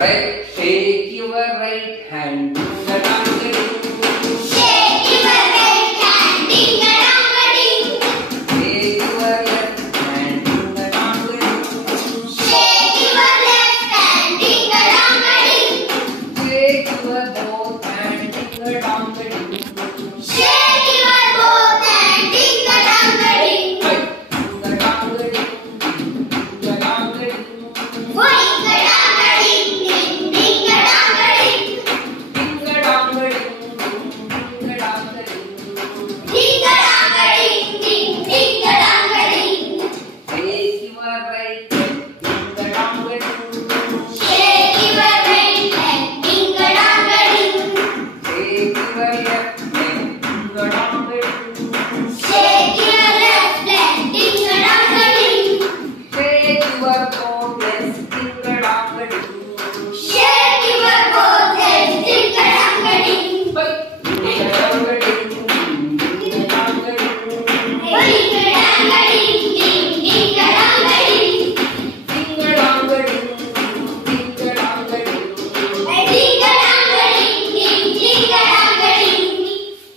Right, shake your right hand. Shake your right hand, ding a dong a ding. Shake your left hand, ding a dong a ding. Shake your left hand, ding a dong a ding. Shake your both hand, ding a dong a ding. Shake your both hand, ding a dong a ding. Ding a dong a ding, ding a dong a ding. Ding a dong a ding, ding ding a dong a ding. Ding a dong a ding, ding a dong a ding. Ding a dong a ding, ding ding a dong a ding. Shake your right hand, ding a dong a ding. Shake your right hand, ding a dong a ding. Shake your left hand, ding a dong a ding. Shake your left hand, ding a dong a ding. Shake your both hands, ding a dong a ding. Shake your both hands, ding a dong a ding. Ding a dong a ding, ding a dong a ding. Ding a dong a ding, ding ding a dong a ding. Ding a dong a ding, ding a dong a ding. Ding a dong a ding, ding ding a dong a ding.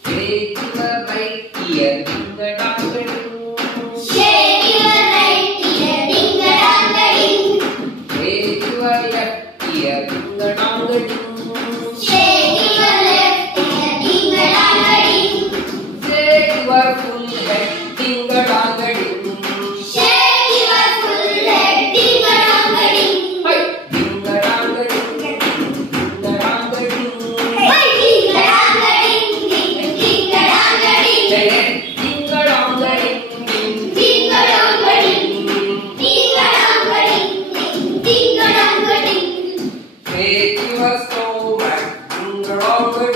Shake your right ear, ding a dong a ding. Shake your right ear, ding a dong a ding. Shake your left ear, ding a dong a ding. Shake your left ear, ding a dong a ding. Shake your full head, ding a dong a ding. Shake your full head, ding a dong a ding. Ding a dong a ding, ding a dong a ding. Ding a dong a ding, ding ding a dong a ding. Ding a dong a ding, ding. Ding a dong a ding, ding a dong a ding, ding a dong a ding. Shake your stomach, ding a dong a